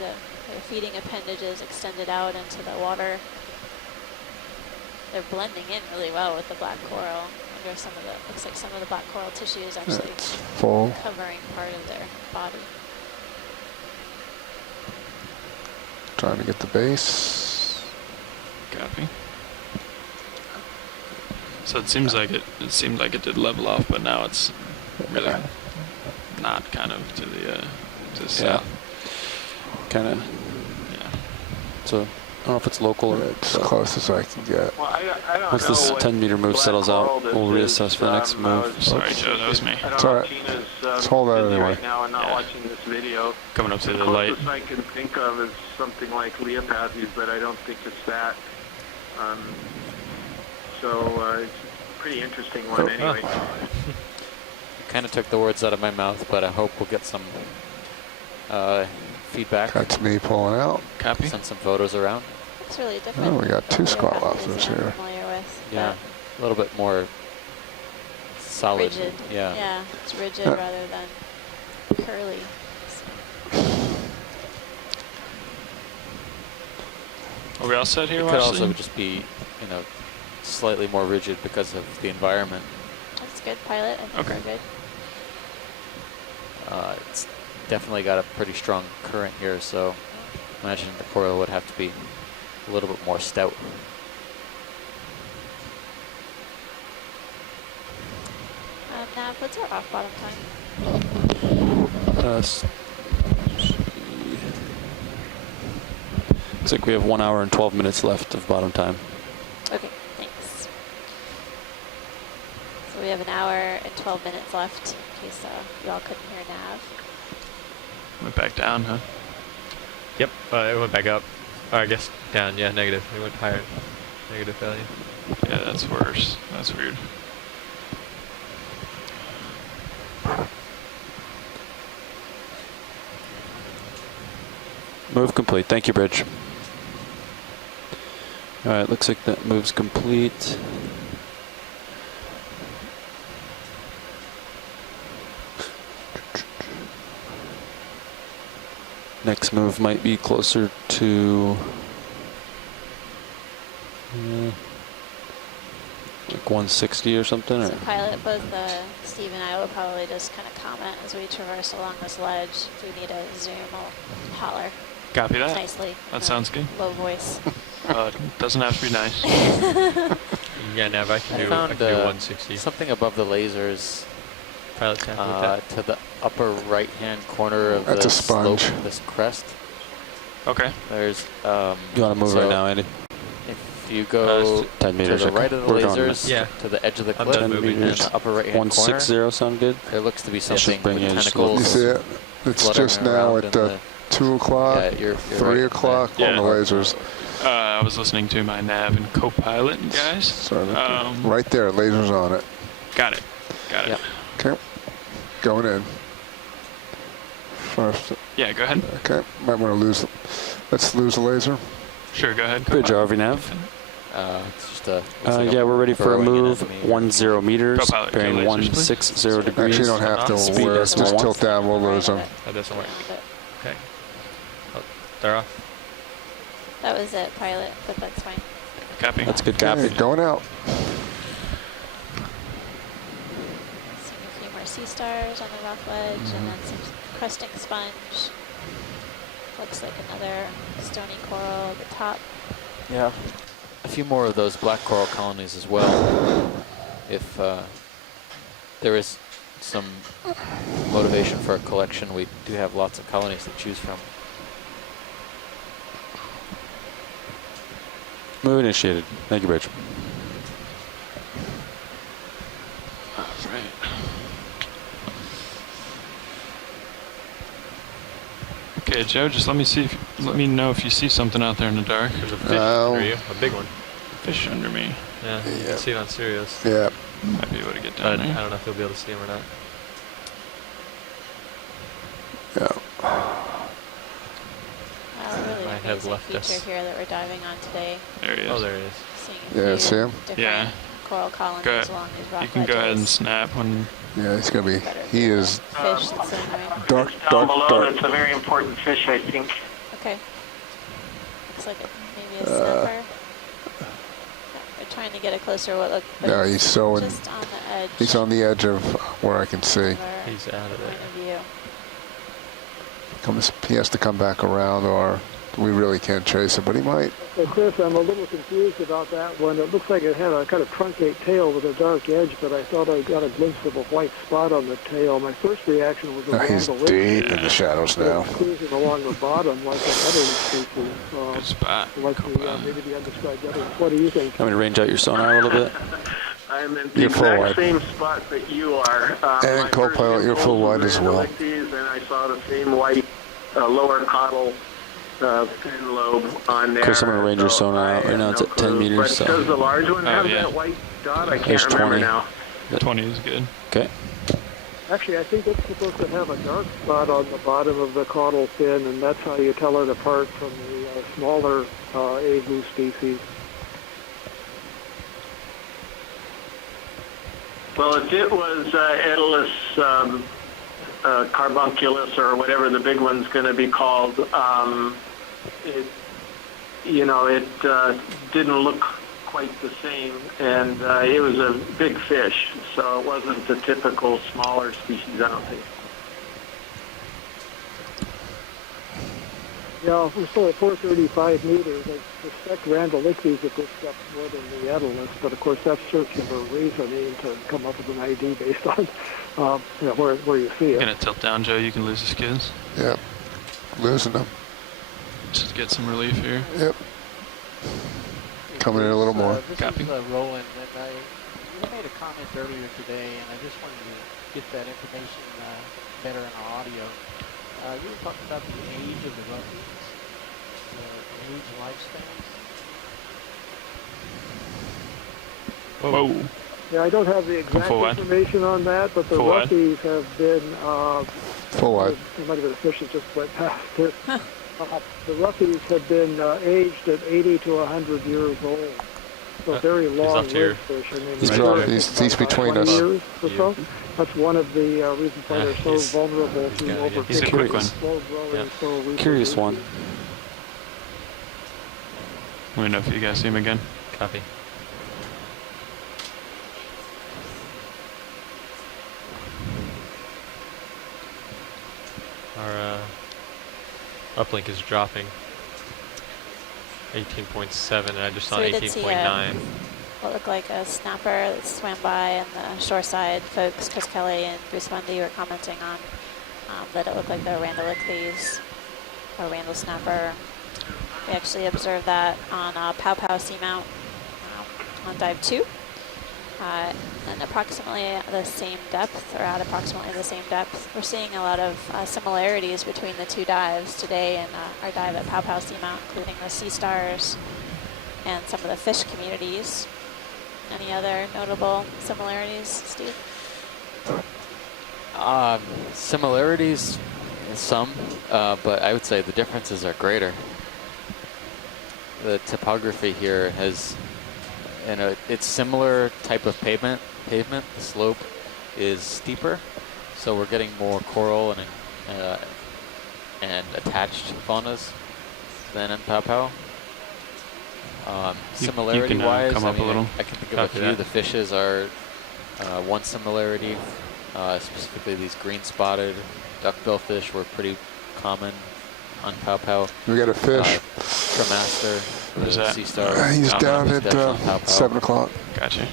their feeding appendages extended out into the water. They're blending in really well with the black coral. Under some of the, looks like some of the black coral tissue is actually covering part of their body. Trying to get the base. Copy. So it seems like it seemed like it did level off, but now it's really not, kind of to the south. Kind of. Yeah. So I don't know if it's local or as close as I can get. Well, I don't once this 10-meter move settles out, we'll reassess for the next move. Sorry, Joe, that was me. It's all right. Let's hold that anyway. Right now and not watching this video. Coming up to the The light. closest I can think of is something like Leopathes, but I don't think it's that. So it's a pretty interesting one anyway. Kind of took the words out of my mouth, but I hope we'll get some feedback. That's me pulling out. Copy. Send some photos around. It's really different. Oh, we got two squat lobsters here. I'm familiar with, Yeah, a little bit more solid. rigid. Yeah. Yeah, it's rigid rather than curly. Are we all set here, It could Wesley? also just be, slightly more rigid because of the environment. That's good, pilot. I think we're good. It's definitely got a pretty strong current here, so imagine the coral would have to be a little bit more stout. Nav, what's our off bottom time? Looks like we have 1 hour and 12 minutes left of bottom time. Okay, thanks. So we have an hour and 12 minutes left in case y'all couldn't hear Nav. Went back down, huh? Yep, it went back up. Or I guess down, yeah, negative. It went higher. Negative value. Yeah, that's worse. That's weird. Move complete. Thank you, Bridge. All right, looks like that move's complete. Next move might be closer to like 160 or something. So pilot, both Steve and I will probably just kind of comment as we traverse along this ledge. If we need a zoom, we'll holler. Copy that. Nicely. That sounds good. Low voice. Doesn't have to be nice. Yeah, Nav, I can do 160. Something above the lasers Pilot to the upper right-hand corner of That's the a sponge. slope, this crest. Okay. There's. You want to move right now, Andy? If you go 10 meters. to the right of the We're going lasers, to the edge of the cliff, done in moving. the upper right-hand corner, 160 sound good? there looks to be something bring with you in tentacles. You see it? It's fluttering just now around at in the 2 o'clock, Yeah, you're 3 right. o'clock Yeah. on the lasers. I was listening to my nav and co-pilot, guys. So right there, lasers on it. Got it. Got it. Yep. Okay, going in. First, Yeah, go ahead. okay, might want to lose. Let's lose a laser. Sure, go ahead. Bridge RV nav. It's just a. Yeah, we're ready for a move. 10 meters, Co-pilot, bearing go lasers, 160 degrees. Actually, you don't have to. Speed We're decimal just one. tilt down. We'll lose them. That doesn't work. Okay. Oh, they're off. That was it, pilot, but that's fine. Copy. That's a good Okay, copy. going out. Seeing a few more sea stars on the rock ledge, and then some crusting sponge. Looks like another stony coral at the top. Yeah. A few more of those black coral colonies as well. If there is some motivation for a collection, we do have lots of colonies to choose from. Move initiated. Thank you, Bridge. All right. Okay, Joe, just let me know if you see something out there in the dark. There's a fish under you, a big one. Fish under me. Yeah, you can see it on Sirius. Yeah. Might be able to get But down I there. don't know if you'll be able to see him or not. Yeah. Really My head amazing left feature us. here that we're diving on today. There he is. Oh, there he is. Seeing Yeah, a see few him? different Yeah. coral colonies Go ahead. along these rock You can go ahead and ledges. snap when. Yeah, he's gonna be. He is Fish that's swimming. dark, Down dark, below, dark. that's a very important fish, I think. Okay. Looks like maybe a snapper. We're trying to get a closer look. No, he's so in, just on the edge. he's on the edge of where I can see. He's out of Point there. of view. He has to come back around, or we really can't chase him, but he might. So Chris, I'm a little confused about that one. It looks like it had a kind of truncate tail with a dark edge, but I thought I got a glimpse of a white spot on the tail. My first reaction was a He's deep in the shadows now. Cruising along the bottom like another species. Good spot. Like maybe the undescribed other. What do you think? I'm going to range out your sonar a little bit. I'm in the You're full exact wide. same spot that you are. And my co-pilot, first you're full impulse wide was as well. Randolphi's, and I saw the same white lower caudal fin lobe on there. Chris, I'm going to range your So sonar out I right now. have It's no at 10 clue. meters. But does the large one have yeah. that white dot? I There's can't remember 20. now. 20 is good. Okay. Actually, I think it's supposed to have a dark spot on the bottom of the caudal fin, and that's how you tell it apart from the smaller agu species. Well, if it was Edilus carbunculus or whatever the big one's going to be called, it didn't look quite the same, and it was a big fish, so it wasn't the typical smaller species, I don't think. Yeah, we're still at 435 meters. I suspect Randolphi's at this depth more than the Edilus, but of course that's circular reasoning to come up with an ID based on where you see You're it. going to tilt down, Joe. You can lose the skids. Yep. Losing them. Just get some relief here. Yep. Coming in a little more. This Copy. is Roland, and you made a comment earlier today, and I just wanted to get that information better in our audio. You were talking about the age of the roughies, the age lifespans. Whoa. Yeah, I don't have the exact full wide. information on that, but the Full wide. roughies have been, Full wide. there might have been a fish that just went past it. The roughies have been aged at 80 to 100 years old. So very left here. long-lived fish. I mean, He's they're right. about He's between 20 us. years or so. That's one of the reasons why they're so He's- vulnerable he's to got it. overfishing. He's a quick one. Slow-growing, Yeah. slow Curious reproducing. one. Let me know if you guys see him again. Copy. Our uplink is dropping. 18.7, and I just saw So we did see 18.9. what looked like a snapper that swam by, and the shoreside folks, Chris Kelly and Bruce Bundy, were commenting on that it looked like the Randolphi's or Randall snapper. We actually observed that on Pow Pow Seamount on dive 2. And approximately the same depth, or at approximately the same depth. We're seeing a lot of similarities between the two dives today and our dive at Pow Pow Seamount, including the sea stars and some of the fish communities. Any other notable similarities, Steve? Similarities, some, but I would say the differences are greater. The topography here has, it's similar type of pavement. The slope is steeper, so we're getting more coral and attached faunas than in Pow Pow. Similarity-wise, come up a little. I can think of Copy a few. that. The fishes are one similarity. Specifically, these green-spotted duckbill fish were pretty common on Pow Pow. We got a fish. Tremaster, Where's the that? sea star. He's down is at definitely on Pow Pow. 7 o'clock. Gotcha.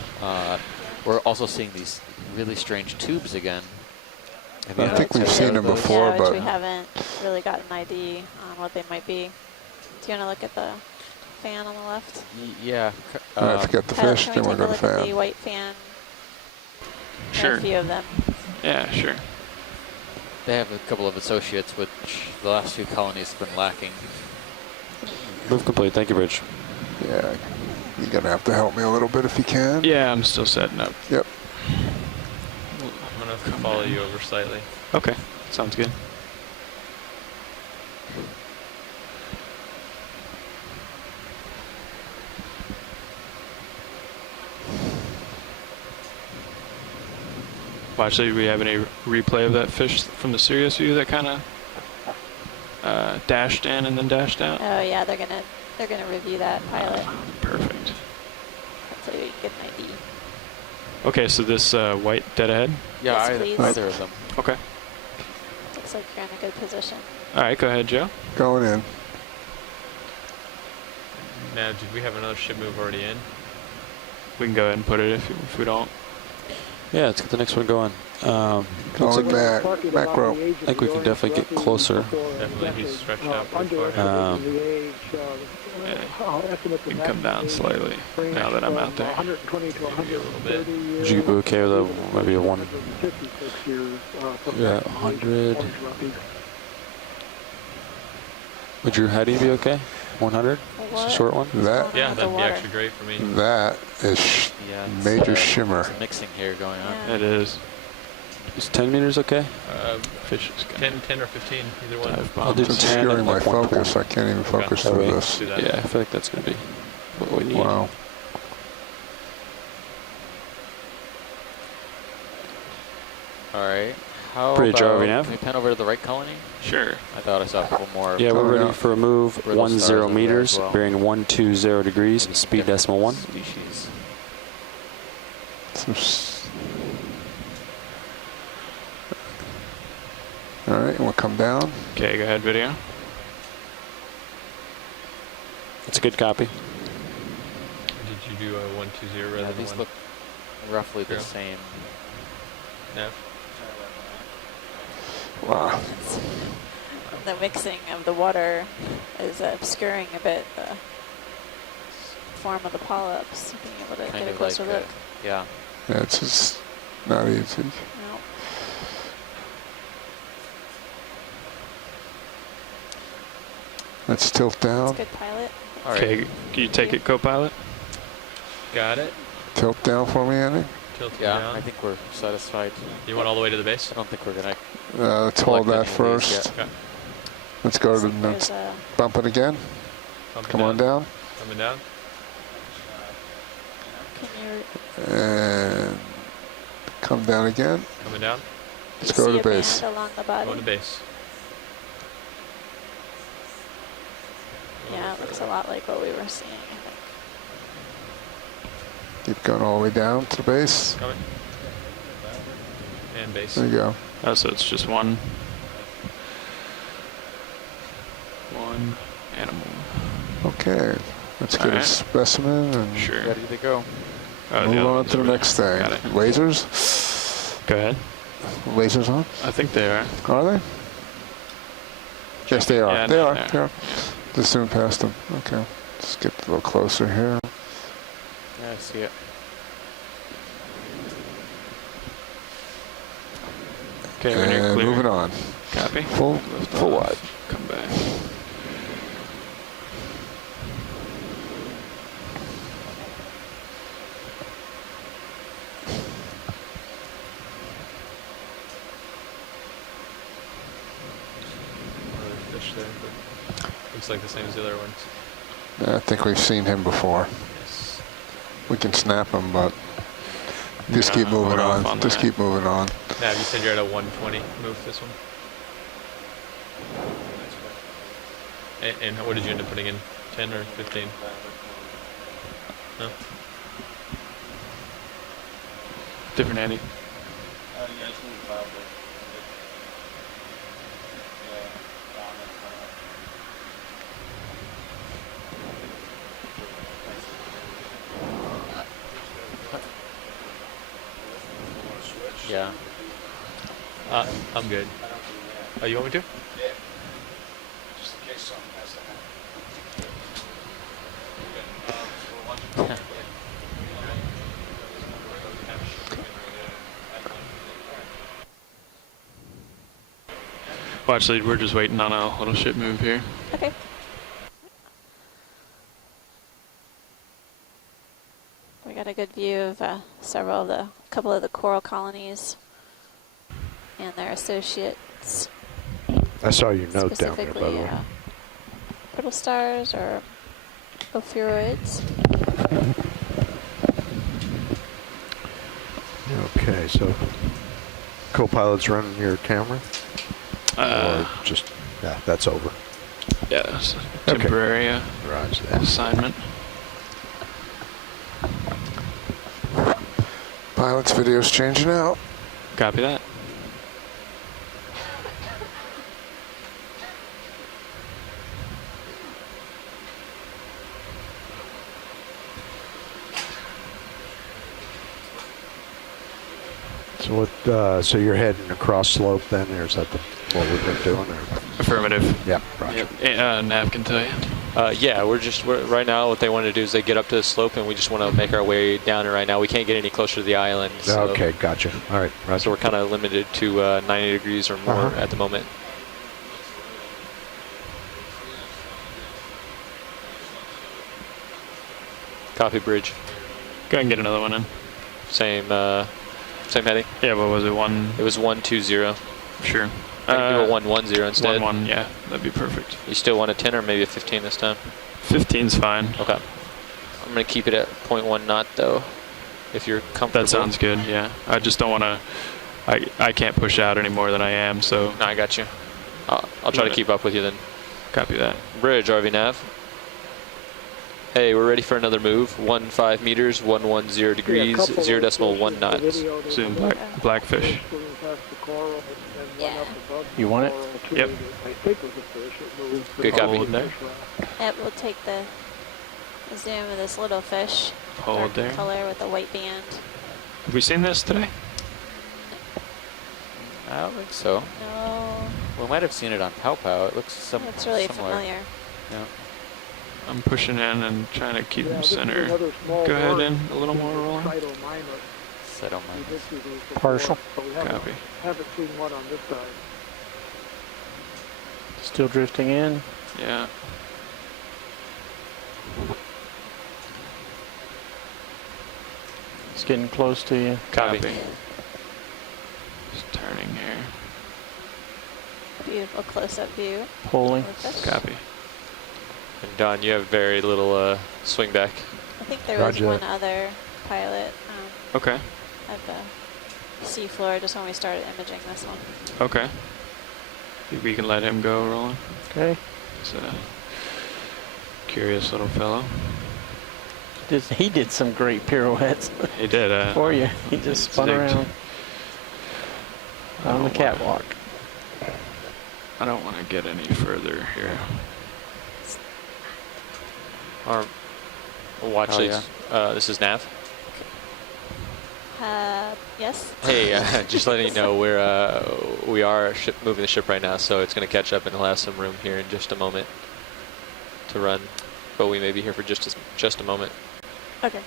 We're also seeing these really strange tubes again. Have you I think noticed we've any seen of them those? before, Yeah, which we but haven't really gotten an ID on what they might be. Do you want to look at the fan on the left? Yeah. I forget the Kyle, fish, can then we we'll take go a to look at the fan. white fan? There are Sure. a few of them. Yeah, sure. They have a couple of associates, which the last few colonies have been lacking. Move complete. Thank you, Bridge. Yeah, you're going to have to help me a little bit if you can. Yeah, I'm still setting up. Yep. I'm going to follow you over slightly. Okay, sounds good. Well, actually, do we have any replay of that fish from the Sirius view that kind of dashed in and then dashed out? Oh yeah, they're gonna review that pilot. Perfect. Hopefully we can get an ID. Okay, so this white dead ahead? Yeah, Yes, please. either of them. Okay. Looks like you're in a good position. All right, go ahead, Joe. Going in. Now, did we have another ship move already in? We can go ahead and put it if we don't. Yeah, let's get the next one going. Looks Going like back. Back row. I think we can definitely get closer. Definitely, he's stretched out pretty far. You can come down slightly now that I'm out there. 120 to 130. Would you be okay with maybe a 1? Yeah, 100. Would your heading be okay? 100? What? Short one? That Yeah, with that'd the be water? actually great for me. that is Yeah, it's, major shimmer. It's mixing here going on. Yeah. It is. Is 10 meters okay? Fish is gonna 10 or 15, either one. dive I'll bomb. do It's 10 obscuring and my like 120. focus. I can't even focus That through way. this. Do that. Yeah, I feel like that's going to be what we need. Wow. All right. How Bridge about, ROV nav. can we pan over to the right colony? Sure. I thought I saw a couple more. Yeah, we're Coming ready out. for a move. Riddle 10 stars over there meters, as well. bearing 120 degrees, speed decimal 1. Species. All right, we'll come down. Okay, go ahead, video. It's a good copy. Did you do a 120 rather Yeah, than these 1? look roughly the Yeah. same. No. Wow. The mixing of the water is obscuring a bit the form of the polyps. Being able to Kind get a of closer like, look. yeah. Yeah, it's just not easy. No. Let's tilt It's a down. good pilot. All right. Okay, can you take it, co-pilot? Got it. Tilt down for me, Andy. Tilted Yeah, down. I think we're satisfied. You went all the way to the base? I don't think we're gonna. Let's hold collect that any of these first. yet. Okay. Let's go to the There's next. a Bump it again. Pumping Come on down. Coming down. can you And come down again. Coming down. Let's see go to a base. band along the body? Going to base. Yeah, it looks a lot like what we were seeing, I think. Keep going all the way down to the base. Coming. And base. There you go. Oh, so it's just one animal. Okay. Let's get a Alright. specimen and Sure. Ready to go. Oh, the move other on one's to the over next there. thing. Got it. Lasers? Go ahead. Lasers on? I think they are. Are they? Yes, they are. Yeah, they no, are. they are. They are. Just zoom past them. Okay. Let's get a little closer here. Yeah, I see it. Okay, when you're And clear. moving on. Copy. Full, Lift full off. wide. Come back. Another fish there, but looks like the same as the other ones. I think we've seen him before. Yes. We can snap him, but just Yeah, keep moving hold off on. on Just that. keep moving on. Now, you said you're at a 120 move this one? And what did you end up putting in? 10 or 15? No? Different Andy. Yeah. I'm good. Oh, you want me to? Well, actually, we're just waiting on a little ship move here. Okay. We got a good view of couple of the coral colonies and their associates. I saw your note down there, by the Specifically, way. brittle stars or ophiuroids. Okay, so co-pilot's running your camera? Uh, Or just, yeah, that's over. Yeah, it's a Okay. temporary Roger that. assignment. Pilot's video's changing out. Copy that. So what? So you're heading across slope then, or is that what we've been doing? Or? Affirmative. Yeah, roger. Yep. Nav can tell you. Yeah, we're right now. What they want to do is they get up to the slope, and we just want to make our way down it right now. We can't get any closer to the island. So, Okay, gotcha. All right, roger. So we're kind of limited to 90 degrees or more at the moment. Copy bridge. Go ahead and get another one in. Same heading. Yeah, what was it? It was 120. Sure. I can do a 110 instead. 1-1, yeah, that'd be perfect. You still want a 10 or maybe a 15 this time? 15's fine. Okay. I'm gonna keep it at 0.1 knot though, if you're comfortable. That sounds good. Yeah, I just don't want to. I can't push out any more than I am, so. No, I got you. I'll try to keep up with you then. Copy that. Bridge, RV nav. Hey, we're ready for another move. 15 meters, 110 degrees, 0.1 knots. Zoom blackfish. Yeah. You want it? Yep. Good copy. Hold there. Yep, we'll take the zoom of this little fish. Hold dark there. color with a white band. Have we seen this today? I don't think so. No, We might have seen it on Pow Pow. It looks similar. it's really familiar. Yeah. I'm pushing in and trying to keep him center. Go ahead in a little more, Roland. Settle minus. Partial. Copy. Haven't seen one on this side. Still drifting in. Yeah. It's getting close to you. Copy. Just turning here. Beautiful close-up view. Pulling. of the fish. Copy. And Don, you have very little swing back. I think there was Roger. one other pilot Okay. at the seafloor just when we started imaging this one. Okay. We can let him go, Roland. Okay. He's a curious little fellow. He did some great pirouettes He did. for you. He just spun zigged. around on the wanna- catwalk. I don't want to get any further here. We'll watch these. This is Nav. Yes. Hey, just letting you know we are moving the ship right now, so it's going to catch up and it'll have some room here in just a moment to run. But we may be here for just a moment. Okay.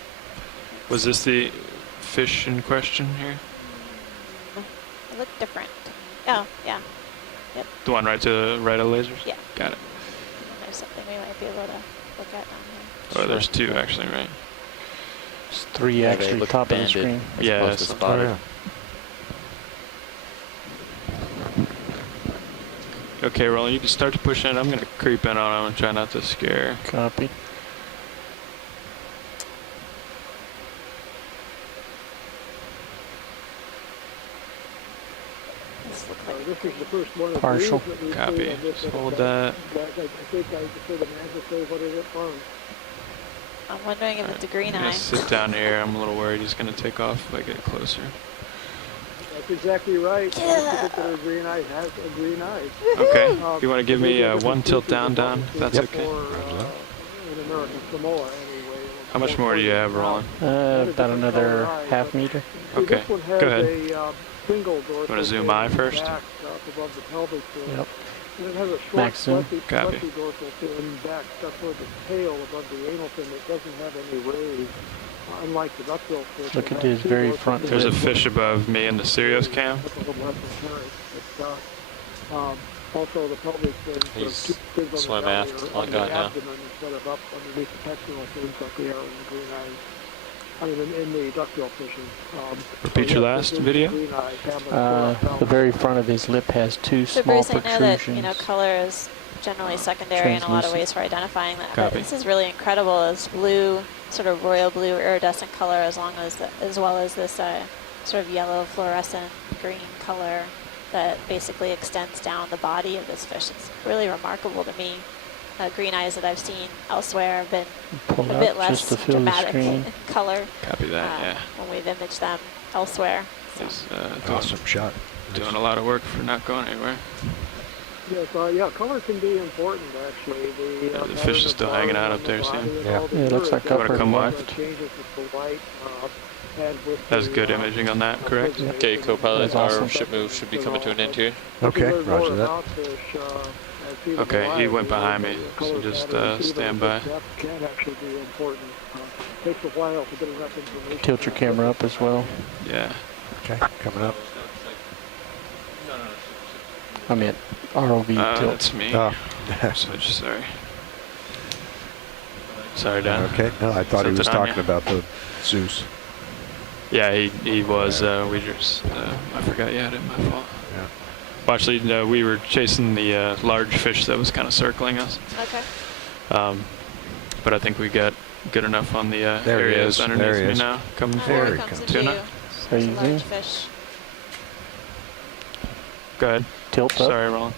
Was this the fish in question here? It looked different. Oh, yeah. The one right to the right of the lasers? Yeah. Got it. There's something we might be able to look at down Oh, there's two actually, right? There's three Yeah, they actually look top of the banded. screen. As Yeah, opposed to so- spotted. Okay, Roland, you can start to push in. I'm going to creep in on him and try not to scare. Copy. This looked like This is the first one of Partial. these that we've Copy. seen on this Just hold that. I think I just heard Amanda say, what is it from? I'm wondering if it's a green I'm eye. going to sit down here. I'm a little worried he's going to take off if I get closer. That's exactly right. Yeah. This particular green eye has a green eye. Okay. Um, You want to give me maybe there's one some tilt features down, about Don? this If that's for, okay. in American Samoa, anyway. How much more do you have, Roland? About another half meter. See, Okay, This one go has ahead. a single dorsal Wanna zoom fin eye first? back, up above the pelvic fin. Yep. And it has a short, Max zoom. Copy. fleshy dorsal fin back stuck toward the tail above the anal fin that doesn't have any rays, unlike the duckbill fish. Look that at has his two very dorsal front fins. There's a lip. fish above me in the Sirius cam. That's a little less apparent. But, also, the pelvic fin sort of He's two fins on swim the belly aft or on on God the now. abdomen instead of up underneath the pectoral fins like they are in the green eyes. I mean, in the duckbill fishing. Repeat your last video. The very front of his lip has two So small Bruce, I know that protrusions. color is generally secondary in a lot of Translucent. ways for identifying that. Copy. But this is really incredible. This blue, sort of royal blue iridescent color, as well as this sort of yellow fluorescent green color that basically extends down the body of this fish. It's really remarkable to me. green eyes that I've seen elsewhere have been Pull a up bit less just to fill the dramatic screen. in color Copy that. Yeah. when we've imaged them elsewhere. So. He's Awesome shot. doing a lot of work for not going anywhere. Yes, yeah, color can be important actually. The fish is still hanging out up there, see? Yeah, it looks like You wanna upper come left. left? That was good imaging on that, correct? Okay, co-pilot, That's awesome. our ship move should be coming to an end here. Okay, roger that. Okay, he went behind me, so just stand by. Can actually be important. Takes a while to get enough information. Tilt your camera up as well. Yeah. Okay, coming up. I mean, ROV tilt. That's me. Oh, Switch, sorry. Sorry, Dan. okay. No, I thought he was Something on talking ya? about the Zeus. Yeah, he was. We just, I forgot you had it. My fault. Yeah. Well, actually, no, we were chasing the large fish that was kind of circling us. Okay. But I think we got good enough on the There he areas is. underneath There he me is. now. Coming Here forward. it comes in Tuna. view. There's a Crazy. large fish. Go ahead. Tilt up. Sorry, Roland.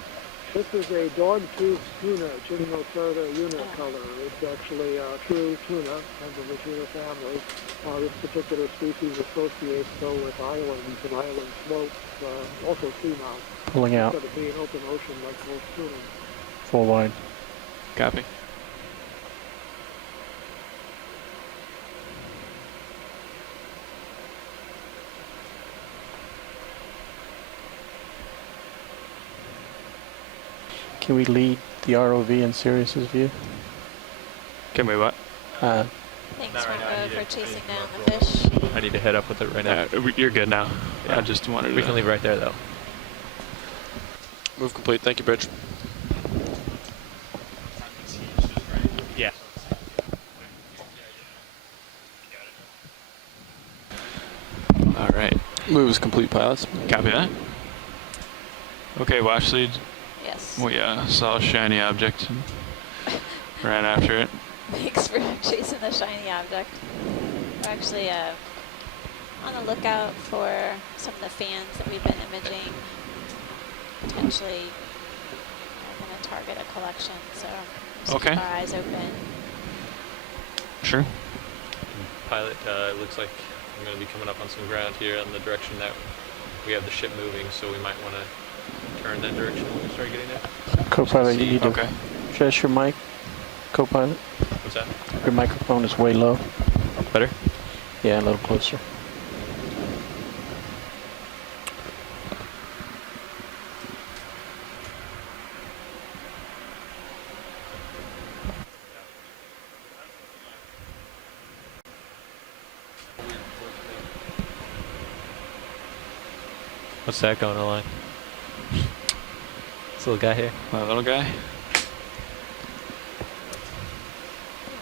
This is a dog-tooth tuna, Gymnosarda unit color. It's actually a true tuna, member of the tuna family. This particular species associates though with islands and island slopes, also seamount. Pulling out. Instead of being open ocean like most tuna. Full wide. Copy. Can we lead the ROV in Sirius's view? Can we what? Thanks, Not right now, I Marco, need for it. chasing down the fish. I need to head up with it right now. You're good now. Yeah. I just wanted We to. can leave right there though. Move complete. Thank you, Bridge. Yeah. All right. Move is complete, pilots. Copy that. Okay, watch lead. Yes. We saw a shiny object and ran after it. Thanks for chasing the shiny object. We're actually on the lookout for some of the fans that we've been imaging. Potentially going to target a collection, so just Okay. keep our eyes open. Sure. Pilot, it looks like I'm going to be coming up on some ground here in the direction that we have the ship moving, so we might want to turn that direction when we start getting there. Co-pilot, you need to Okay. adjust your mic. Co-pilot, What's that? your microphone is way low. Better? Yeah, a little closer. What's that going on? This little guy here. My little guy.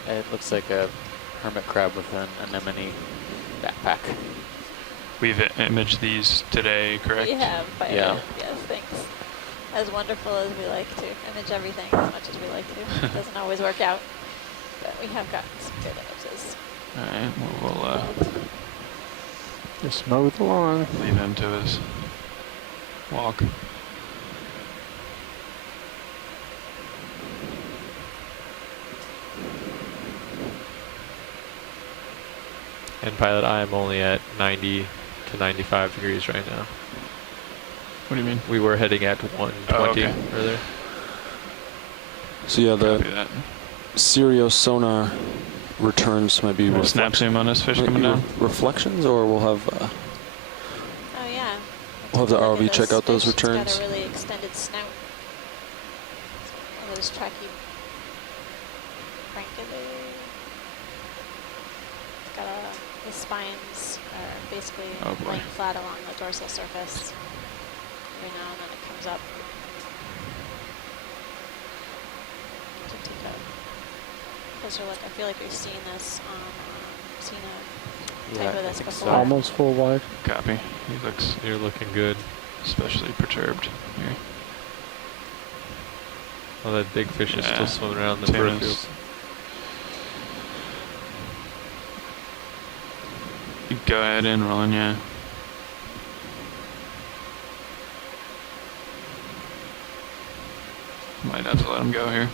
It looks like a hermit crab with an anemone backpack. We've imaged these today, correct? We have, quite Yeah. a bit. Yes, thanks. As wonderful as we like to image everything, as much as we like to. It doesn't always work out, but we have gotten some good images. All right. Well, we'll Just smooth along. leave him to his walk. And pilot, I am only at 90 to 95 degrees right now. What do you mean? We were heading at 120 okay. earlier. So yeah, Copy the that. Sirio sonar returns might be We'll snap zoom on this fish Might coming be down. reflections, or we'll have Oh yeah. We'll have the Look at ROV check this out those fish. It's returns. got a really extended snout. One of those tracky branchidae. It's got the spines are basically Oh, boy. laying flat along the dorsal surface. Every now and then it comes up. To take a closer look. I feel like we've seen this on seen a type of this before. Almost full wide. Copy. He looks You're looking good. especially perturbed here. Oh, that big fish is Yeah. still swimming around the Tunas. peripheral. You go ahead and roll, yeah. Might have to let him go here.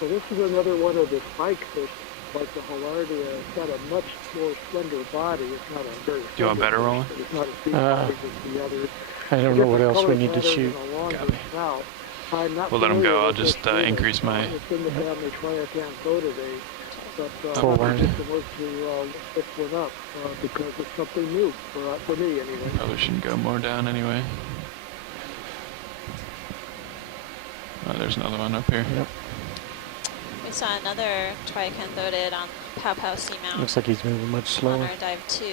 So this is another one of the spike fish, like the Hillardia. It's got a much more slender body. It's not a very. Do you want better rolling? It's not as deep body as the others. I don't know what else we need to shoot. We'll let him go. I'll just increase my It's in the family Triacanthodidae, but Forward. it's the work to look this one up because it's something new for me anyway. probably shouldn't go more down anyway. Oh, there's another one up here. Yep. We saw another tricanthodid on Pow Pow Seamount Looks like he's moving much on slower. our dive 2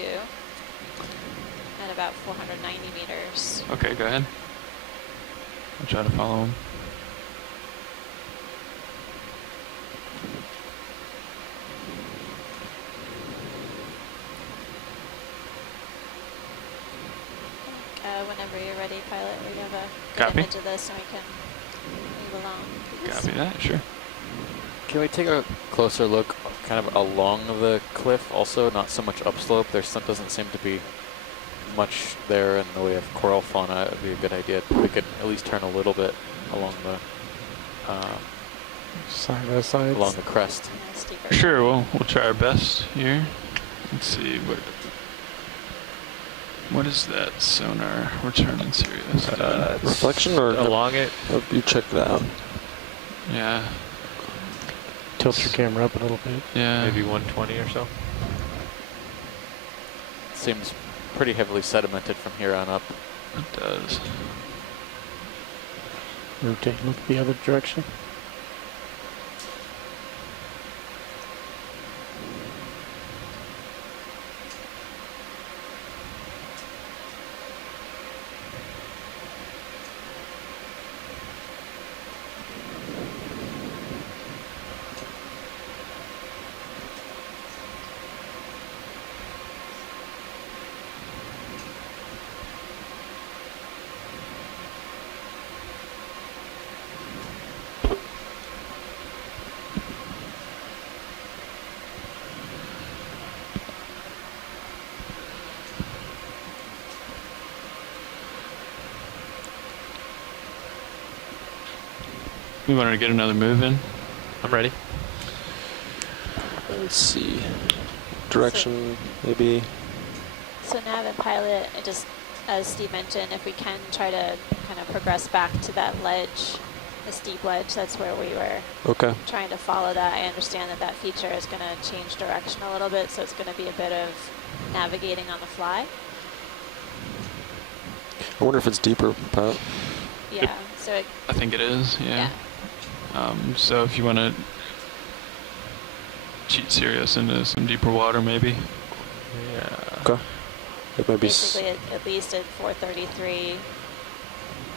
at about 490 meters. Okay, go ahead. I'll try to follow him. Whenever you're ready, pilot, we have a good Copy. image of this and we can move along. Copy that, sure. Can we take a closer look kind of along the cliff also, not so much upslope? There doesn't seem to be much there in the way of coral fauna. It would be a good idea. We could at least turn a little bit along the Side by side. along the crest. And a steeper Sure, we'll try our best here. Let's see what is that sonar we're turning serious? Reflection or Along it. you checked it out? Yeah, Tilt your camera up a little bit. yeah. Maybe 120 or so. Seems pretty heavily sedimented from here on up. It does. Rotate, look the other direction. We wanted to get another move in. I'm ready. Let's see. Direction, maybe. So nav and pilot, it just, as Steve mentioned, if we can try to kind of progress back to that ledge, the steep ledge, that's where we were Okay. trying to follow that. I understand that that feature is going to change direction a little bit, so it's going to be a bit of navigating on the fly. I wonder if it's deeper, Pat. Yeah, so it, I think it is, yeah. yeah. So if you want to cheat Sirius into some deeper water, maybe. Yeah. Okay. It might be Basically at least at 433.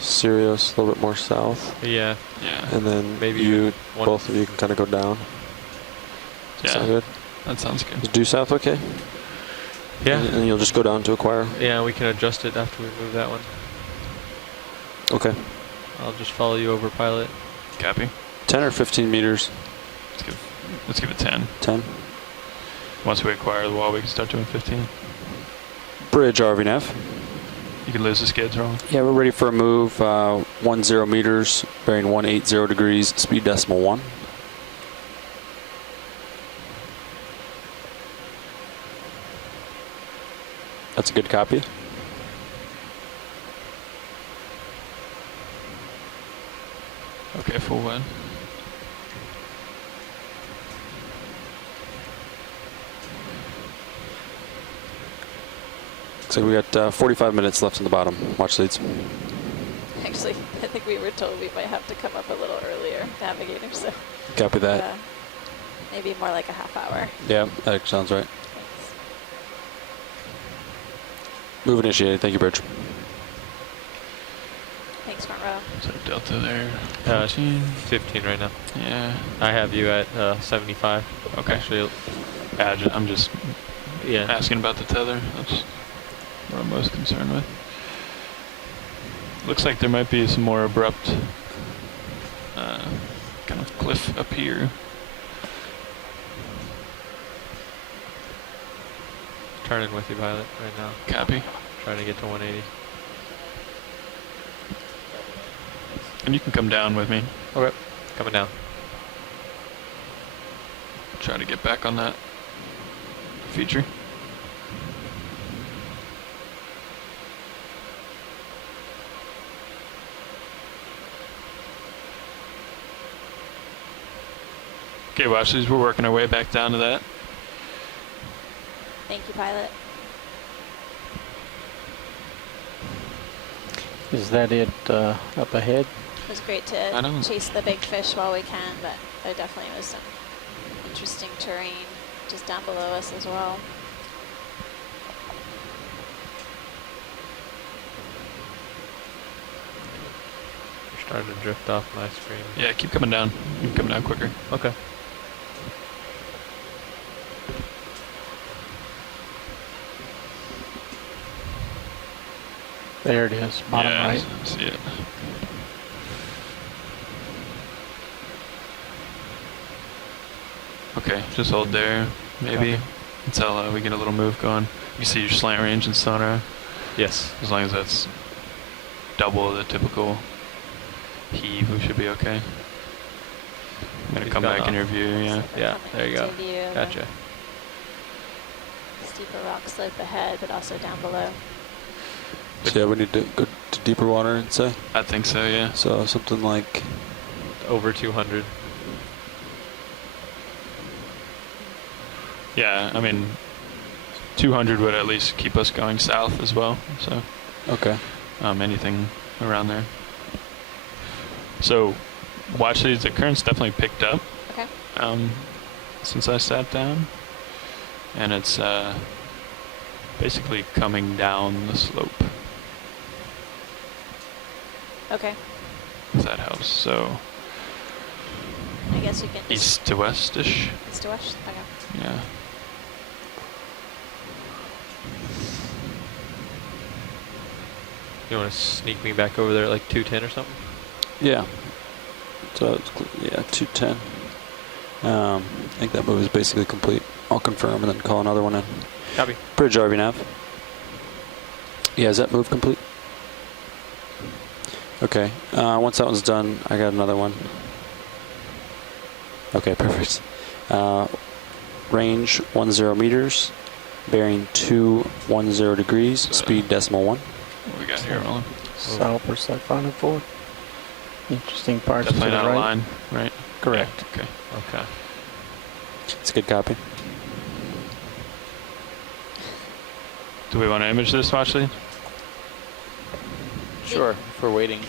Sirius, a little bit more south. Yeah. Yeah, And then Maybe you, one- both of you can kind of go down. Sound yeah, good? that sounds good. Is due south okay? Yeah. And you'll just go down to acquire? Yeah, we can adjust it after we move that one. Okay. I'll just follow you over, pilot. Copy. 10 or 15 meters? Let's give it 10. 10. Once we acquire the wall, we can start doing 15. Bridge, RVNAV. You can lose the skids wrong. Yeah, we're ready for a move. 10 meters, bearing 180 degrees, speed decimal 1. That's a good copy. Okay, full wind. So we got 45 minutes left on the bottom. Watch leads. Actually, I think we were told we might have to come up a little earlier, navigator, so Copy that. maybe more like a half hour. Yeah, that sounds right. Thanks. Move initiated. Thank you, Bridge. Thanks, front row. So delta there. 15. 15 right now. Yeah. I have you at 75. Okay. Actually, I'm just yeah. asking about the tether. That's what I'm most concerned with. Looks like there might be some more abrupt kind of cliff up here. Turning with you, pilot, right now. Copy. Trying to get to 180. And you can come down with me. Okay. Coming down. try to get back on that feature. Okay, watchers, we're working our way back down to that. Thank you, pilot. Is that it up ahead? It was great I know. to chase the big fish while we can, but there definitely was some interesting terrain just down below us as well. You're starting to drift off my screen. Yeah, keep coming down. Keep coming down quicker. Okay. There it is, bottom yeah, right. I see it. Okay, just hold there, maybe, Okay. until we get a little move going. You see your slant range and sonar. Yes. As long as that's double the typical heave, we should be okay. I'm gonna He's come gone back in off. your view, yeah. Yeah, Coming there you go. into view of Gotcha. a steeper rock slope ahead, but also down below. So yeah, we need to go to deeper water and say. I think so, yeah. So something like Over 200. Yeah, I mean, 200 would at least keep us going south as well, so okay. anything around there. So watch these, the current's definitely picked up Okay. since I sat down, and it's basically coming down the slope, Okay. if that helps. So I guess we can just east to west-ish, east to west. Okay. yeah. You want to sneak me back over there at like 210 or something? Yeah. So it's, yeah, 210. I think that move is basically complete. I'll confirm and then call another one in. Copy. Bridge RV nav. Yeah, is that move complete? Okay. Once that one's done, I got another one. Okay, perfect. Range 10 meters, bearing 210 degrees, speed .1. What we got here, Roland? South or Siphon 4. Interesting parts to the Definitely not right. a line, right? Correct. Yeah, okay. Okay. It's a good copy. Do we want to image this, Watchley? Sure, if we're waiting.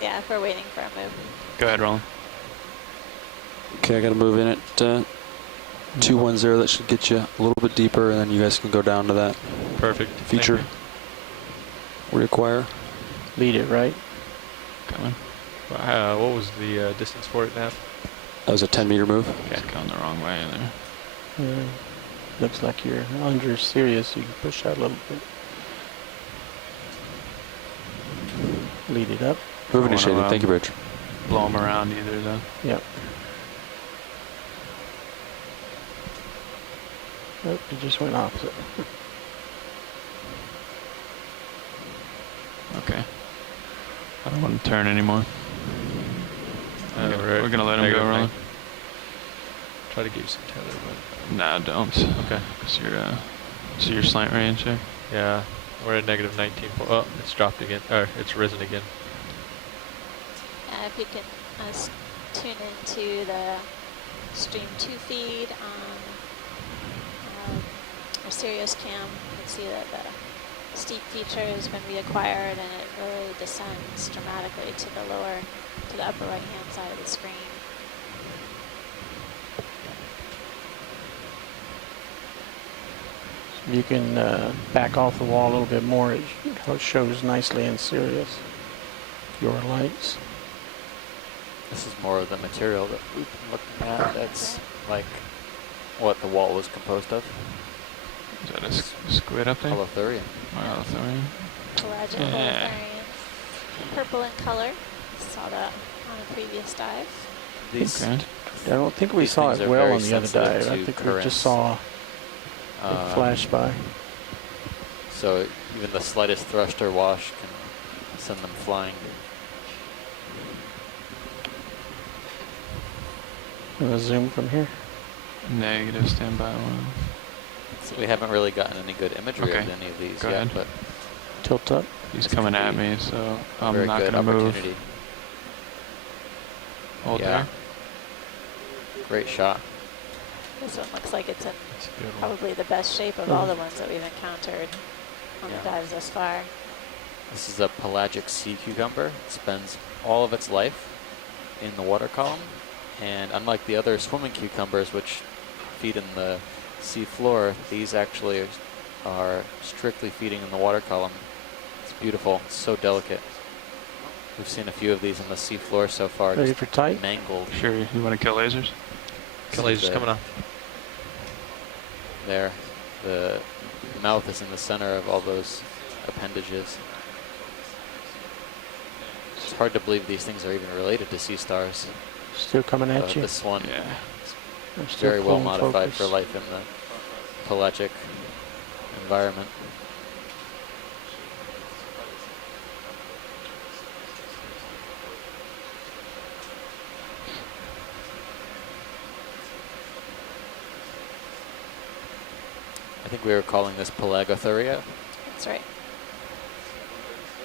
Yeah, if we're waiting for a move. Go ahead, Roland. Okay, I got to move in at 210. That should get you a little bit deeper, and then you guys can go down to that Perfect. feature we require. Lead it right. Coming. What was the distance for it now? That was a 10-meter move. Okay, going the wrong way there. Looks like you're under Sirius. You can push out a little bit. Lead it up. Move I initiated. wanna, Thank you, Bridge. Blow them around either, though. Yep. Oh, it just went opposite. Okay. I don't want to turn anymore. Right. We're going to let him go, Roland. Try to give you some tether, but Nah, don't. okay. Because see your slant range there? Yeah, we're at negative 19. Oh, it's dropped again. Or it's risen again. If you can tune into the Stream 2 feed on our Sirius cam, you can see that the steep feature has been reacquired and it really descends dramatically to the upper right hand side of the screen. If you can back off the wall a little bit more, it shows nicely in Sirius. Your lights. This is more of the material that we've been looking at. That's like what the wall was composed of. Is that a squid up there? Holothurian. Holothurian. Pelagic Yeah. holothurian. Purple in color. Saw that on a previous dive. These Okay. I don't think we These saw things it are well very on the other sensitive dive. I to think we currents. just saw it flash by. So even the slightest thrust or wash can send them flying. I'm gonna zoom from here. Negative, standby 1. We haven't really gotten any good imagery Okay. of any of these Go yet, ahead. but Tilt up. He's This coming could at be me, so I'm very not good going to move. opportunity. Hold Yeah. there. Great shot. This one looks like it's in It's a good one. probably the best shape of all the ones that we've encountered on Yeah. the dives thus far. This is a pelagic sea cucumber. It spends all of its life in the water column, and unlike the other swimming cucumbers, which feed in the sea floor, these actually are strictly feeding in the water column. It's beautiful. It's so delicate. We've seen a few of these on the sea floor so far. Ready Just for tight? mangled. Sure, you want to kill lasers? Kelly's See just the- coming up. There. The mouth is in the center of all those appendages. It's hard to believe these things are even related to sea stars. Still coming at you. This one Yeah. I'm still very well pulling modified for focus. life in the pelagic environment. I think we were calling this Pelagothuria. That's right.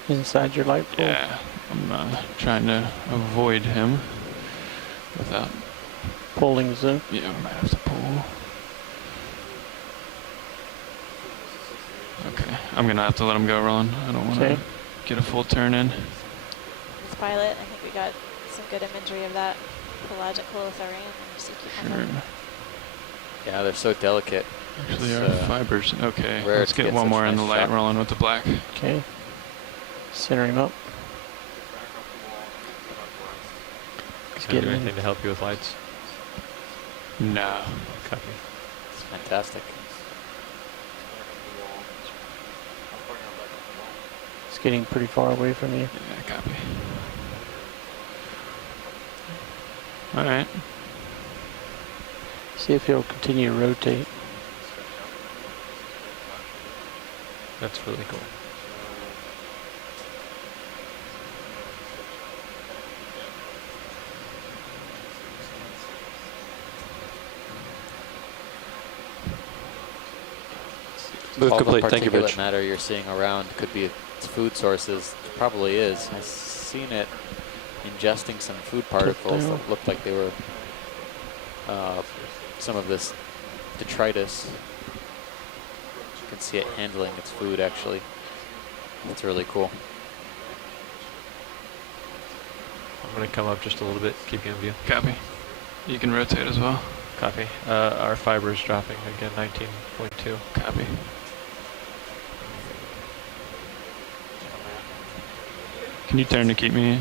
Inside your light pole. Yeah. I'm trying to avoid him without. Pulling zoom. Yeah, I might have to pull. Okay, I'm going to have to let him go, Roland. I don't want to Okay. get a full turn in. This pilot, I think we got some good imagery of that pelagic holothurian and sea cucumber. Sure. Yeah, they're so delicate. Actually, It's, our fibers. Okay, rare let's to get get one such more in the nice light, shot. Roland, with the black. Okay. Center him up. He's Can I do getting anything to help you with lights? No. Copy. It's fantastic. It's getting pretty far away from you. Yeah, copy. All right. See if he'll continue to rotate. That's really cool. Move All complete. the Thank you, particulate Rich. matter you're seeing around could be its food sources. It probably is. I've seen it ingesting some food particles down. that looked like they were some of this detritus. You can see it handling its food, actually. It's really cool. I'm going to come up just a little bit, keep you in view. Copy. You can rotate as well. Copy. Our fiber is dropping again, 19.2. Copy. Can you turn to keep me in?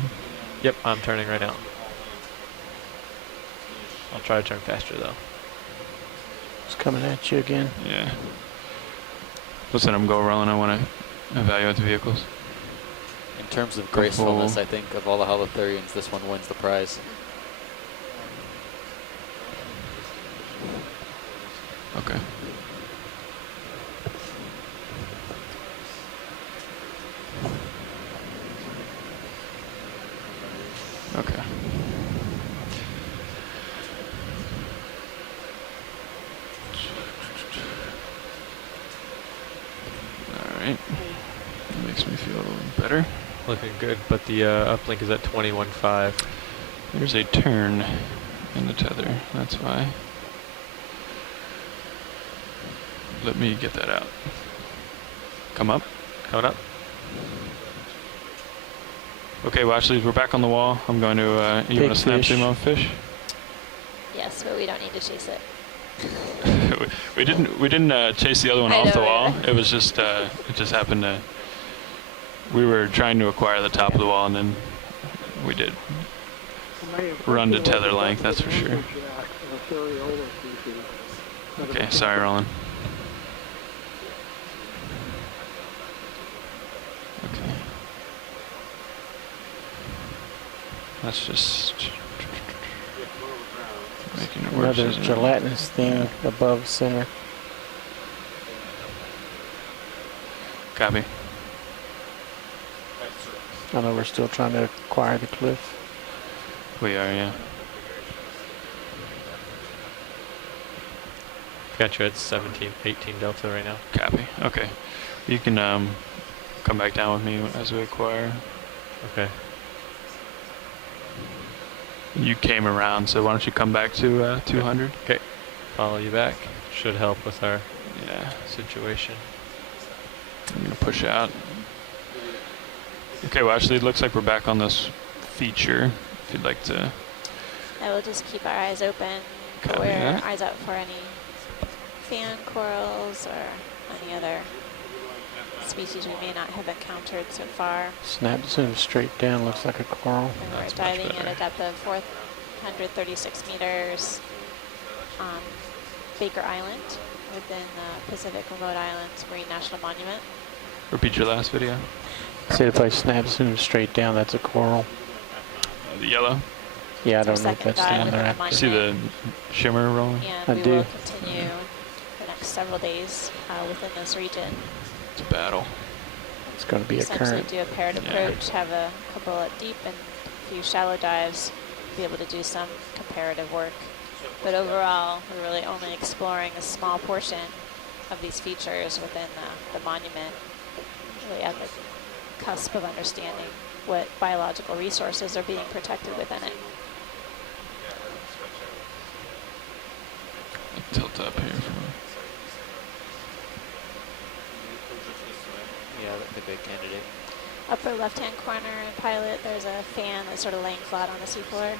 Yep, I'm turning right now. I'll try to turn faster though. It's coming at you again. Yeah. Let's let him go, Roland. I want to evaluate the vehicles. In terms of Go gracefulness, full. I think of all the holothurians, this one wins the prize. Okay. Okay. All right. That makes me feel better. Looking good, but the uplink is at 21.5. There's a turn in the tether. That's why. Let me get that out. Come up. Coming up. Okay, watch these. We're back on the wall. I'm going to. You Big want to snap fish. zoom on fish? Yes, but we don't need to chase it. we didn't chase the other one I off the know, wall. right? It was just it just happened to. We were trying to acquire the top of the wall, and then we did. Run to tether length, that's for sure. Okay, sorry, Roland. Okay. That's just making it worse. Another isn't it? gelatinous thing above center. Copy. I know we're still trying to acquire the cliff. We are, yeah. Got you at 17, 18 delta right now. Copy. Okay. You can come back down with me as we acquire. Okay. You came around, so why don't you come back to 200? Okay. Follow you back. Should help with our Yeah. situation. I'm gonna push out. Okay, well actually it looks like we're back on this feature. If you'd like to. I will just keep our eyes open. Copy Wear that. eyes out for any fan corals or any other species we may not have encountered so far. Snap zoom straight down, looks like a coral. And we're That's much diving at better. a depth of 436 meters on Baker Island within the Pacific Remote Islands Marine National Monument. Repeat your last video. See if I snap zoom straight down, that's a coral. The yellow. Yeah, I Our don't know if second that's dive down within there the after. See the shimmer rolling? And I we do. will continue the next several days within this region. It's a battle. It's going to be a Essentially current. do a paired Yeah. approach, have a couple of deep and a few shallow dives, be able to do some comparative work. But overall, we're really only exploring a small portion of these features within the monument, really at the cusp of understanding what biological resources are being protected within it. Tilt up here for me. Yeah, that could be a candidate. Upper left-hand corner in Pilot, there's a fan that's sort of laying flat on the seafloor.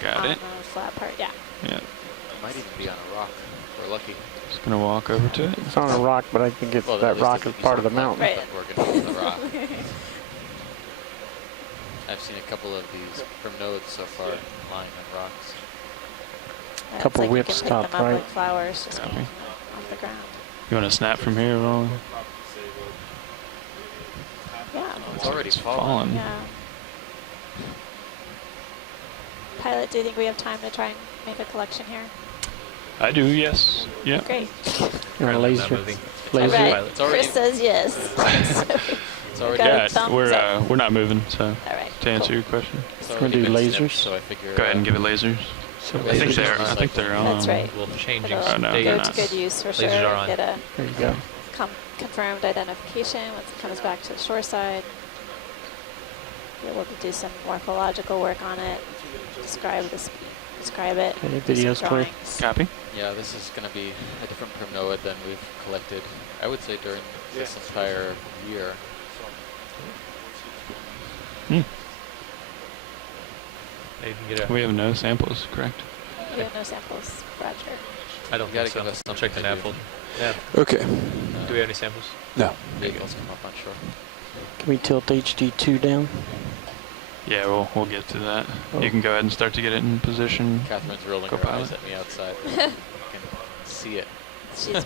Got On it. the flat part, yeah. Yeah. Might even be on a rock. If we're lucky. Just gonna walk over to it. It's on a rock, but I think Well, that at least rock if is it's part of the on rock, mountain. Right. We're going to hit the rock. I've seen a couple of these from nodes so far lying on rocks. It's Couple like you whips can pick top them up right. like flowers, just Copy. hanging off the ground. You want to snap from here, Roland? Yeah. It's already It's fallen. Yeah. Pilot, do you think we have time to try and make a collection here? I do, yes. Yeah. Great. Or Not laser. moving. All Laser. right. It's already- Chris says yes. It's already, Got a Yeah, thumbs we're up. we're not moving. So All right. to answer cool. your question, it's We're already gonna do been snipped, lasers. so I figure. go ahead and give it lasers. So I think Lasers they're. are I think they're on. That's right. Well, changing It'll no, go they're to not. good use for sure. Lasers are on. Get a There you go. confirmed identification once it comes back to the shore side. Be able to do some morphological work on it. Describe it. Okay, do some video's clear. drawings. Copy. Yeah, this is going to be a different primnoid than we've collected, I would say, during this entire year. Hmm. Yeah, you can get a, We have no samples, correct? We have no samples, Roger. I don't You gotta think give so. us I'll check the something nav to folder. Yeah. Okay. Do we have any samples? No. Vehicles come up on shore. Can we tilt HD2 down? Yeah, we'll get to that. Oh. You can go ahead and start to get it in position. Catherine's rolling Go her eyes pilot. at me outside. I can see it. She's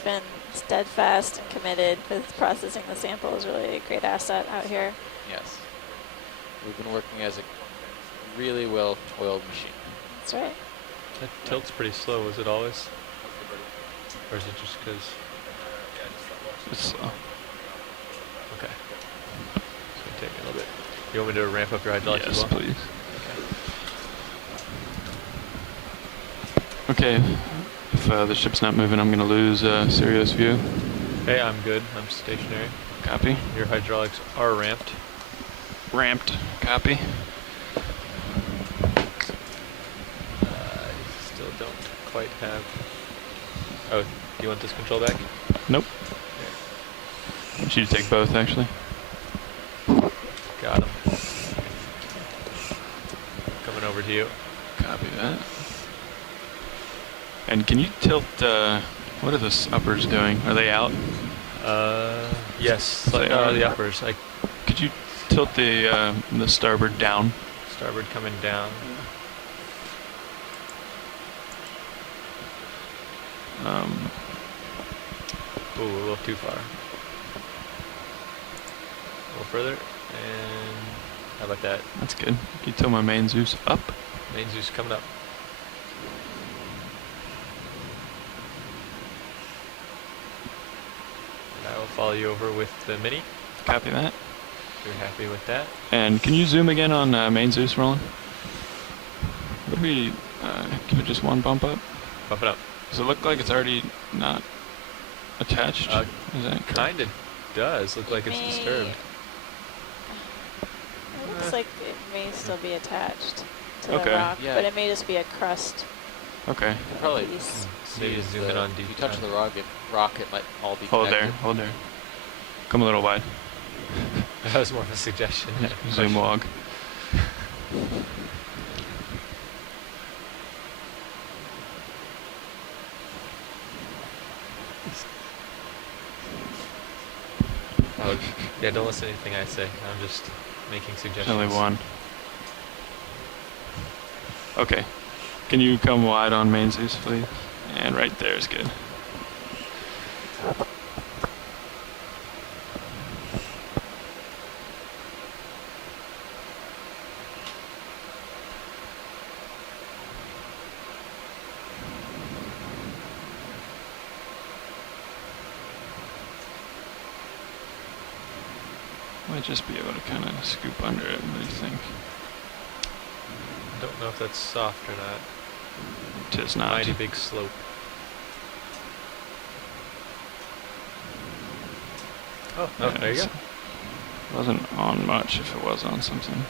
been steadfast and committed with processing the samples. Really a great asset out here. Yes. We've been working as a really well-oiled machine. That's right. That tilt's pretty slow. Was it always? Or is it just because? It's, Okay. It's gonna take a little bit. You want me to ramp up your hydraulics as yes, well? please. Okay. If the ship's not moving, I'm going to lose Sirius view. Hey, I'm good. I'm stationary. Copy. Your hydraulics are ramped. Ramped. Copy. Still don't quite have. Oh, do you want this control back? Nope. I want you to take both, actually. Got him. Coming over to you. Copy that. And can you tilt, what are the uppers doing? Are they out? Yes. They are. The uppers. Could you tilt the starboard down? Starboard coming down. Ooh, a little too far. A little further. And how about that? That's good. Can you tilt my main Zeus up? Main Zeus coming up. And I will follow you over with the Mini. Copy that. If you're happy with that. And can you zoom again on main Zeus, Roland? Could we give it just one bump up? Bump it up. Does it look like it's already not attached? Is that correct? Kind of does look like it's May- disturbed. It looks like it may still be attached to the Okay. rock, Yeah. but it may just be a crust Okay. You can probably piece. see Maybe if zoom in on if you deep touch time. the rock, it might all be Hold there. connected. Hold there. Come a little wide. That was more of a suggestion. than a Zoom question. log. Oh, yeah, don't listen to anything I say. I'm just making suggestions. Only one. Okay. Can you come wide on main Zeus, please? And right there is good. Might just be able to kind of scoop under it. What do you think? Don't know if that's soft or not. Tis not. Mighty big slope. Oh, Yeah, there you go. Wasn't on much if it was on something.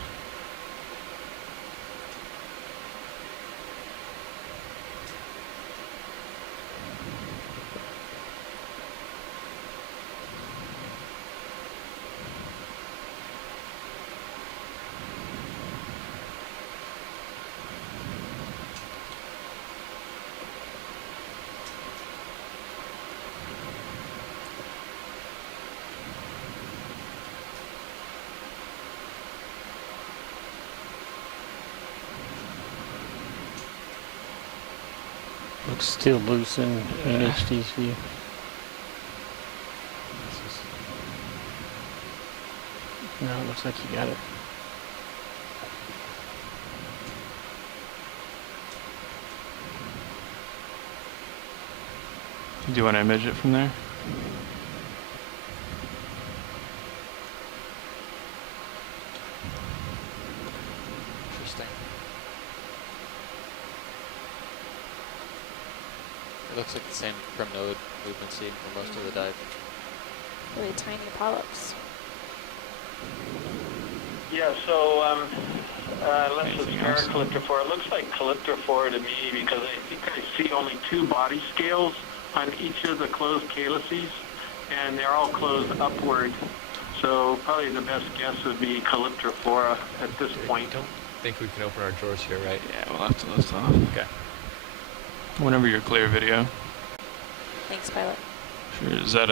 Looks still loose in HD's view. No, it looks like you got it. Do you want to image it from there? Interesting. It looks like the same primnode we've been seeing for most of the dive. Really tiny polyps. Yeah, so unless it's Anything else? paracalyptrophora, it looks like calyptrophora to me because I think I see only 2 body scales on each of the closed calyces, and they're all closed upward. So probably the best guess would be calyptrophora at this point. Don't think we can open our drawers here, right? Yeah, we'll have to lift off. Okay. Whenever you're clear, video. Thanks, pilot. Sure. Is that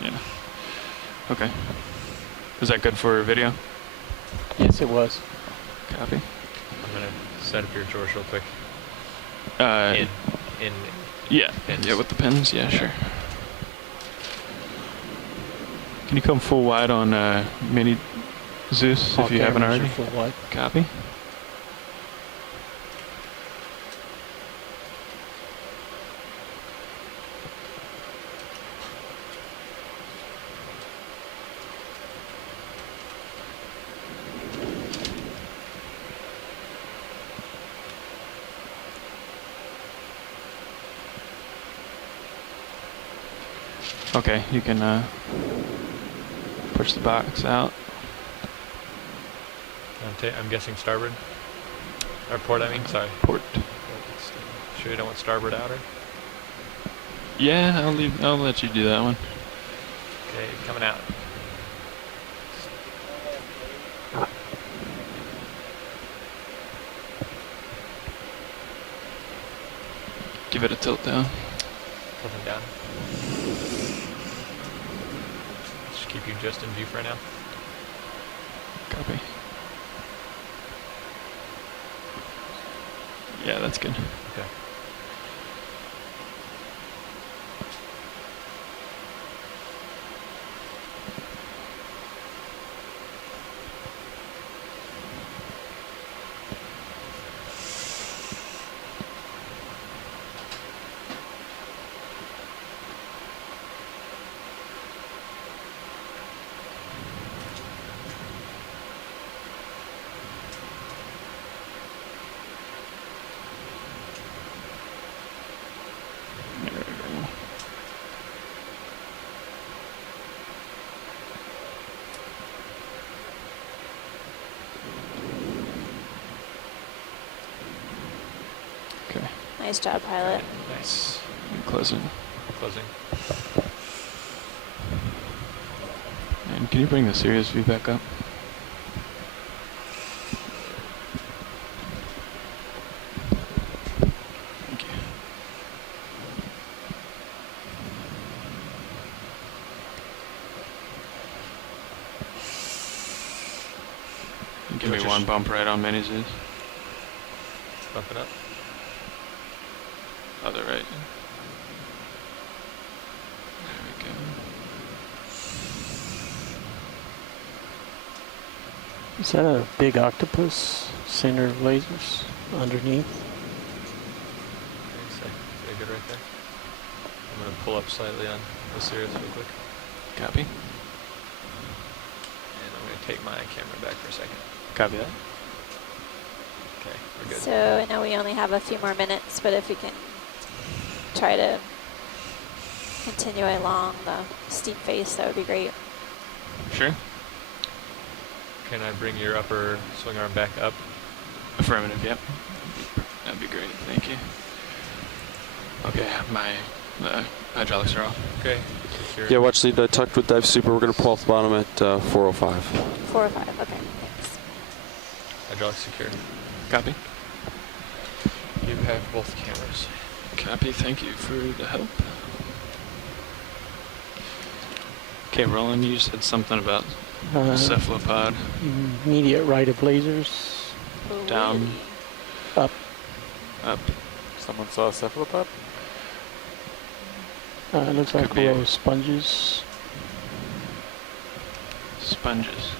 yeah. Okay. Is that good for video? Yes, it was. Copy. I'm gonna set up your drawers real quick. In yeah. pins. Yeah, with the pins. Yeah, sure. Can you come full wide on mini Zeus All if you haven't cameras are already? full wide. Copy. Okay, you can push the box out. I'm guessing starboard. Or port, I mean, sorry. Port. Sure you don't want starboard outer? Yeah, I'll let you do that one. Okay, coming out. Give it a tilt down. Tilting down. Just keep you just in view for now. Copy. Yeah, that's good. Okay. Nice job, pilot. Nice. And closing. Closing. And can you bring the Sirius view back up? Thank you. Give me one bump right on Manny's is. Bump it up. Other right. There we go. Is that a big octopus center of lasers underneath? Thanks. Very good right there. I'm going to pull up slightly on the Sirius real quick. Copy. And I'm going to take my camera back for a second. Copy that. Okay, we're good. So I know we only have a few more minutes, but if we can try to continue along the steep face, that would be great. Sure. Can I bring your upper swing arm back up? Affirmative, yep. That'd be great, thank you. Okay, the hydraulics are off. Okay. Secure. Yeah, watch lead tucked with dive super. We're going to pull off the bottom at 405. 4 or 5, okay, thanks. Hydraulics secure. Copy. You have both cameras. Copy, thank you for the help. Okay, Roland, you said something about cephalopod. Immediate right of lasers. Down. Up. Up. Someone saw a cephalopod? It looks like Could be a row a- of sponges. Sponges.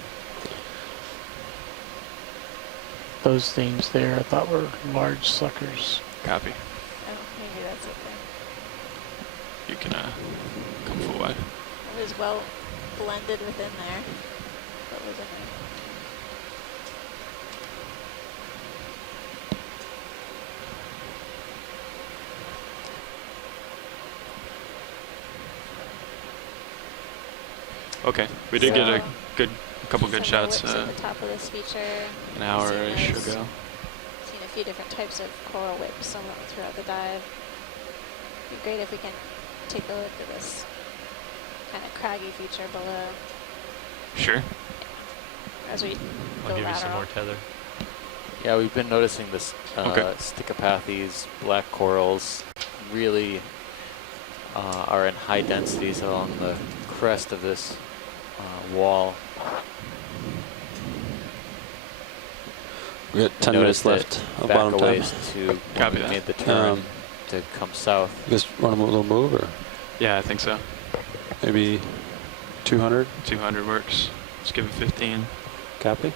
Those things there I thought were large suckers. Copy. Oh, maybe that's it there. You can come full wide. It was well blended within there. What was in there? Okay, we did get a couple good Some shots whips at the top of this feature. an hour-ish Seen those. ago. Seen a few different types of coral whips throughout the dive. It'd be great if we can take a look at this kind of craggy feature below Sure. as we I'll go give you some lateral. more tether. Yeah, we've been noticing this Okay. Stichopathes, black corals, really are in high densities along the crest of this wall. We got 10 minutes Noticed left it of back bottom a time. ways to when Copy we that. made the turn to come south. You guys want a little move or Yeah, I think so. maybe 200? 200 works. Let's give it 15. Copy.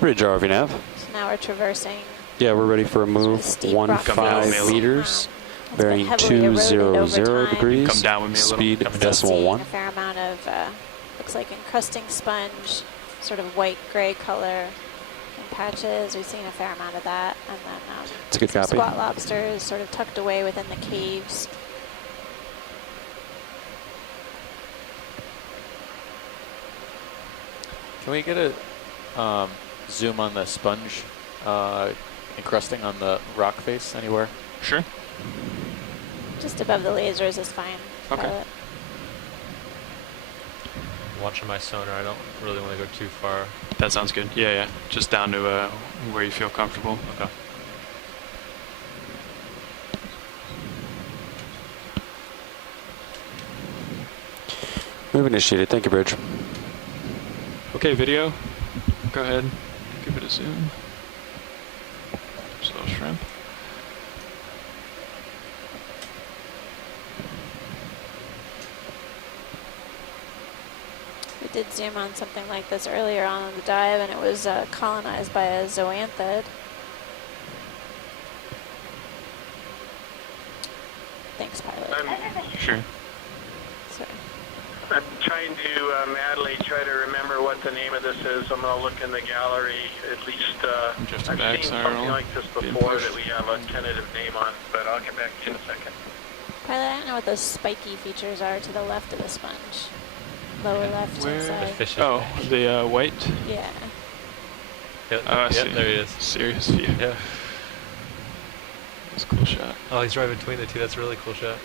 Bridge RV nav. So now we're traversing Yeah, we're ready for a move. steep rock 15 face. meters, It's been bearing heavily eroded over 200 time. degrees. Come down with me a little. Speed Coming down. decimal Seeing 1. a fair amount of looks like encrusting sponge, sort of white gray color in patches. We've seen a fair amount of that, and then It's a good some copy. squat lobsters sort of tucked away within the caves. Can we get a zoom on the sponge encrusting on the rock face anywhere? Sure. Just above the lasers is fine. Okay. Pilot. Watching my sonar, I don't really want to go too far. That sounds good. Yeah, yeah. Just down to where you feel comfortable. Okay. Move initiated. Thank you, Bridge. Okay, video. Go ahead. Give it a zoom. Slow shrimp. We did zoom on something like this earlier on in the dive, and it was colonized by a zoanthid. Thanks, pilot. Sure. Sorry. I'm trying to madly try to remember what the name of this is. I'm going to look in the gallery. At least I'm drifting I've back, seen sorry, something Roland. like this Being before pushed. that we have a tentative name on, but I'll get back to you in a second. Pilot, I don't know what those spiky features are to the left of the sponge. Lower left Where? inside. Fish is Oh, back. the white? Yeah. Yep, Oh, I yep, see. there he is. Serious view. Yeah. That's a cool shot. Oh, he's right between the two. That's a really cool shot.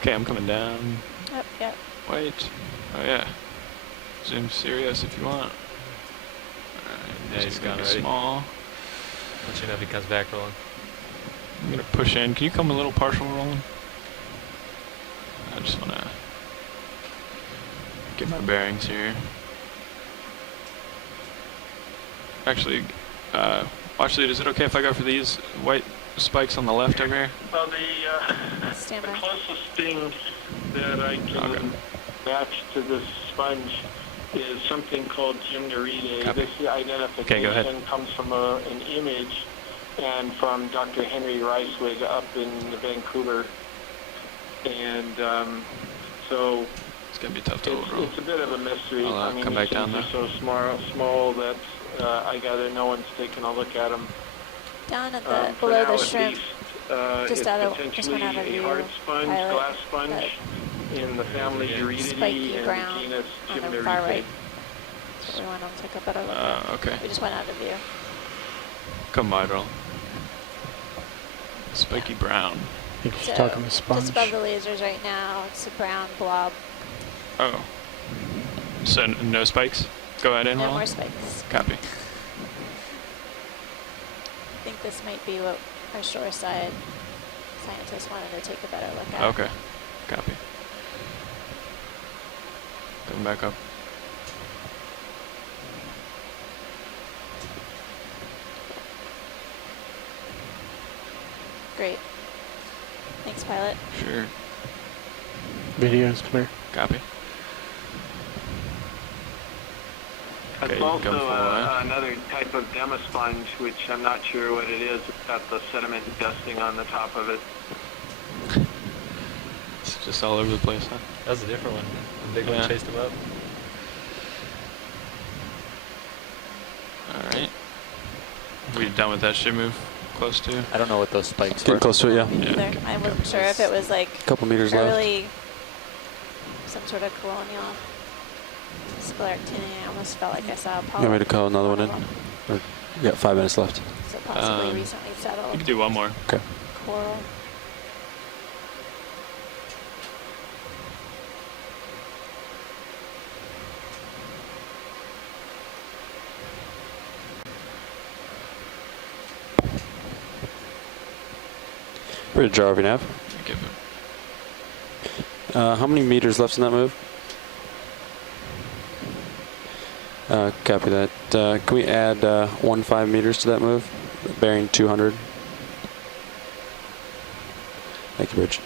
Okay, I'm coming down. Yep, yep. Wait. Oh yeah. Zoom serious if you want. Alright, Yeah, just he's gonna gone be already. small. Let you know if he comes back rolling. I'm gonna push in. Can you come a little partial rolling? I just wanna get my bearings here. Actually, watch lead. Is it okay if I go for these white spikes on the left over here? Well, the Stand by. closest thing that I can Okay. match to this sponge is something called gymnuridae. Copy. This identification Okay, go ahead. comes from an image and from Dr. Henry Reiswig up in Vancouver. And so It's gonna be tough to it's, roll. it's a bit of a mystery. I'll, I mean, come these back down things there. are so small that I gather no one's taken a look at them. Down at For the below now, the at shrimp. least, Just it's out of- just potentially went out of a view, hard sponge, pilot, glass sponge, in the family Durididae Spiky and brown the genus on the far Gymnuridae. right. So we want to take a better look at. Okay. We just went out of view. Come wide roll. Spiky brown. I think he's So, talking to sponge. just above the lasers right now, it's a brown blob. Oh. So no spikes? Go ahead and No roll. more spikes. Copy. I think this might be what our shore side scientists wanted to take a better look at. Okay. Copy. Coming back up. Great. Thanks, pilot. Sure. Video is clear. Copy. Okay, It's you also can go for another type of demasponge, which I'm not sure what it is. It's got the sediment dusting on the top of it. It's just all over the place, huh? That was a different one. The big Yeah. one chased him up. Alright. We done with that ship move? Close to? I don't know what those spikes Getting were. close to it, yeah. Either. I wasn't sure if it was like A couple meters left. early, some sort of colonial scleractinian. I almost felt like I saw a You polyp. want me to call another one in? of them. Or, you got 5 minutes left. So possibly Um, recently You settled can do one more. Okay. coral. Bridge ROV nav. Give it. How many meters left in that move? Copy that. Can we add 1.5 meters to that move? Bearing 200. Thank you, Bridge.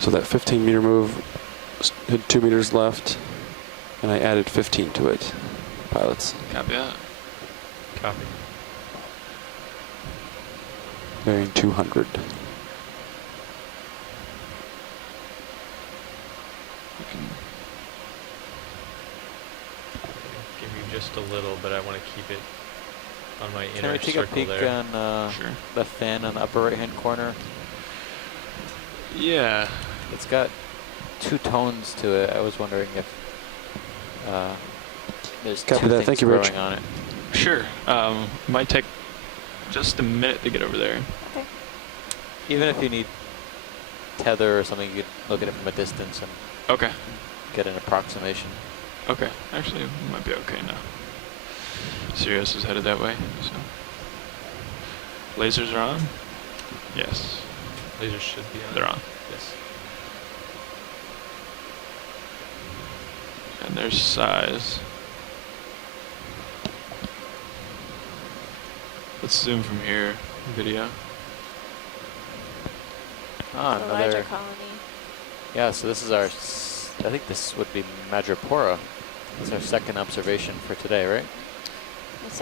So that 15 meter move had 2 meters left, and I added 15 to it. Pilots. Copy that. Copy. Bearing 200. You can Give you just a little, but I want to keep it on my Can inner we take a circle peek there. on Sure. the fan on the upper right hand corner? Yeah. It's got 2 tones to it. I was wondering if there's Copy 2 that. things Thank you, growing Rich. on it. Sure. Might take just a minute to get over there. Okay. Even if you need tether or something, you could look at it from a distance and Okay. get an approximation. Okay. Actually, it might be okay now. Sirius is headed that way, so. Lasers are on? Yes. Lasers should be on. They're on. Yes. And there's size. Let's zoom from here. Video. Ah, The larger another. colony. Yeah, so this is our. I think this would be Madrepora. This is our second observation for today, right? This